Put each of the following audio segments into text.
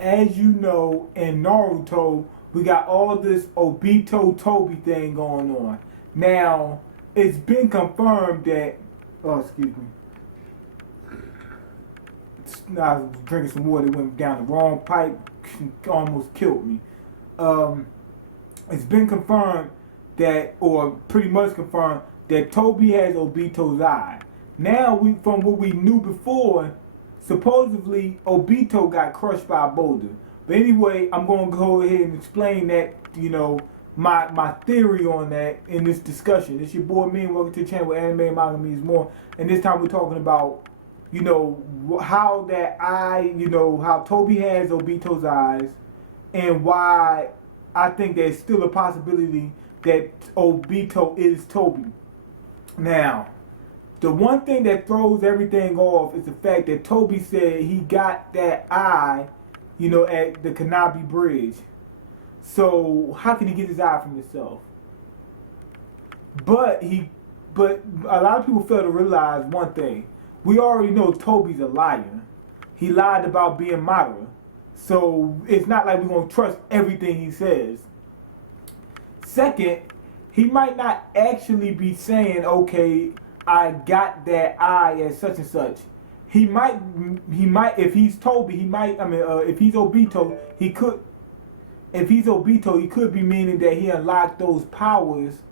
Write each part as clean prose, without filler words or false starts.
as you know, in Naruto, we got all this Obito Tobi thing going on. Now, it's been confirmed that, oh, excuse me, I was drinking some water, it went down the wrong pipe, almost killed me. Um, it's been confirmed that, or pretty much confirmed, that Tobi has Obito's eye. Now, from what we knew before, supposedly Obito got crushed by a boulder. But anyway, I'm going to go ahead and explain that, my theory on that in this discussion. It's your boy Mean, welcome to the channel where anime and manga means more. And this time we're talking about, how that eye, how Tobi has Obito's eyes, and why I think there's still a possibility that Obito is Tobi. Now, the one thing that throws everything off is the fact that Tobi said he got that eye, at the Kanabi Bridge. So how can he get his eye from himself? But a lot of people fail to realize one thing. We already know Tobi's a liar. He lied about being Madara. So it's not like we're going to trust everything he says. Second, he might not actually be saying, okay, I got that eye as such and such. He might, if he's Tobi, if he's Obito, he could be meaning that he unlocked those powers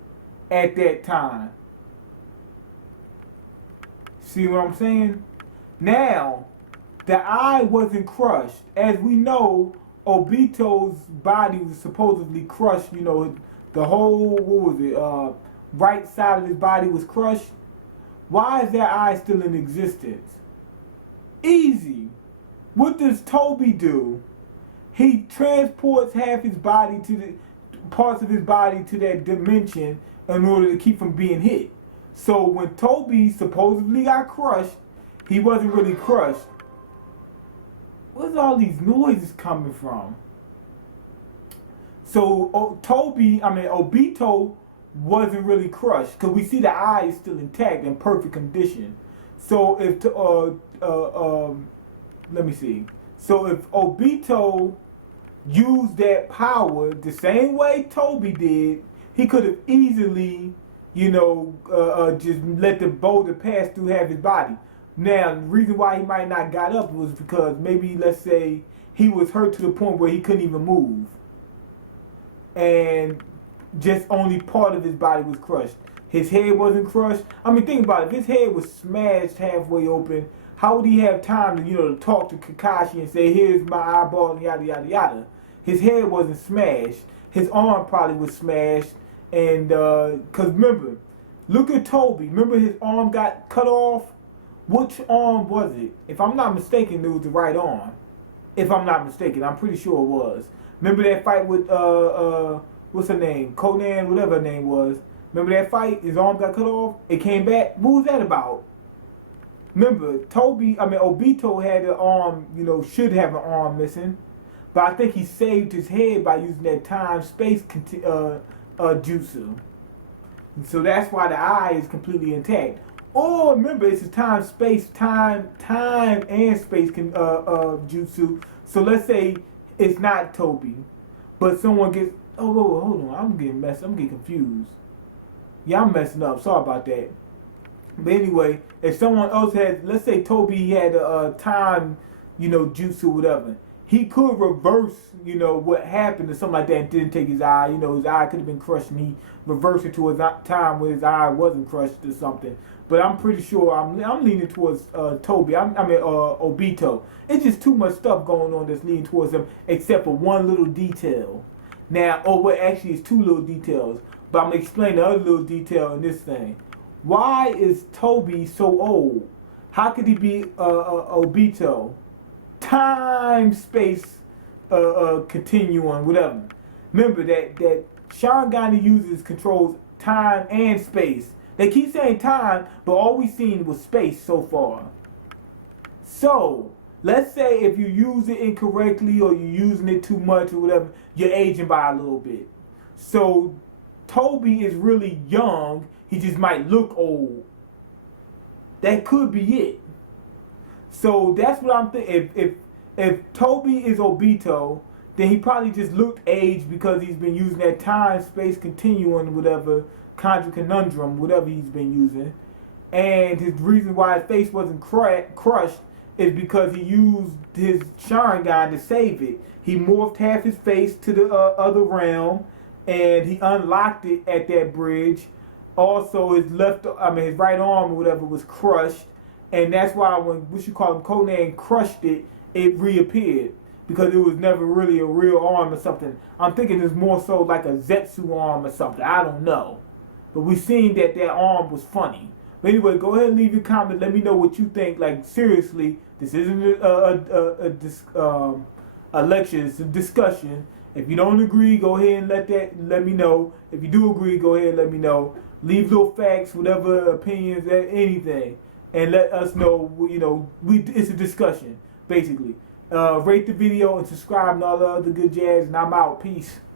at that time. See what I'm saying? Now, the eye wasn't crushed. As we know, Obito's body was supposedly crushed, the whole, right side of his body was crushed. Why is that eye still in existence? Easy. What does Tobi do? He transports half his body to the parts of his body to that dimension in order to keep from being hit. So when Tobi supposedly got crushed, he wasn't really crushed. Where's all these noises coming from? So Obito wasn't really crushed because we see the eye is still intact in perfect condition. So if let me see. So if Obito used that power the same way Tobi did, he could have easily, just let the boulder pass through half his body. Now, the reason why he might not got up was because maybe, let's say, he was hurt to the point where he couldn't even move. And just only part of his body was crushed. His head wasn't crushed. I mean, think about it. If his head was smashed halfway open, how would he have time to, to talk to Kakashi and say, here's my eyeball, and yada, yada, yada. His head wasn't smashed. His arm probably was smashed. And, because remember, look at Tobi. Remember his arm got cut off? Which arm was it? If I'm not mistaken, it was the right arm. If I'm not mistaken, I'm pretty sure it was. Remember that fight with, what's her name? Conan, whatever her name was. Remember that fight? His arm got cut off? It came back? What was that about? Remember, Obito had an arm, should have an arm missing. But I think he saved his head by using that time-space jutsu. So that's why the eye is completely intact. Or remember, it's a time and space jutsu. So let's say it's not Tobi, but someone gets. Oh, whoa, hold on, I'm getting confused. Yeah, I'm messing up. Sorry about that. But anyway, if someone else had, let's say Tobi had a time, jutsu, whatever. He could reverse, what happened or something like that and didn't take his eye. His eye could have been crushed and he reversed it to a time where his eye wasn't crushed or something. But I'm pretty sure I'm leaning towards Tobi. Obito. It's just too much stuff going on that's leaning towards him, except for one little detail. Now, actually, it's two little details. But I'm gonna explain the other little detail in this thing. Why is Tobi so old? How could he be Obito? Time, space, continuum, whatever. Remember that Sharingan he uses controls time and space. They keep saying time, but all we've seen was space so far. So, let's say if you use it incorrectly or you're using it too much or whatever, you're aging by a little bit. So, Tobi is really young. He just might look old. That could be it. So that's what I'm thinking. If Tobi is Obito, then he probably just looked aged because he's been using that time space continuum, whatever conundrum, whatever he's been using. And his reason why his face wasn't crushed is because he used his Sharingan to save it. He morphed half his face to the other realm, and he unlocked it at that bridge. Also, his his right arm or whatever was crushed, and that's why when Conan crushed it, it reappeared because it was never really a real arm or something. I'm thinking it's more so like a Zetsu arm or something. I don't know, but we seen that arm was funny. But anyway, go ahead and leave your comment. Let me know what you think. Like seriously, this isn't a lecture. It's a discussion. If you don't agree, go ahead and let me know. If you do agree, go ahead and let me know. Leave little facts, whatever opinions, anything, and let us know. You know, it's a discussion basically. Rate the video and subscribe and all the other good jazz. And I'm out. Peace.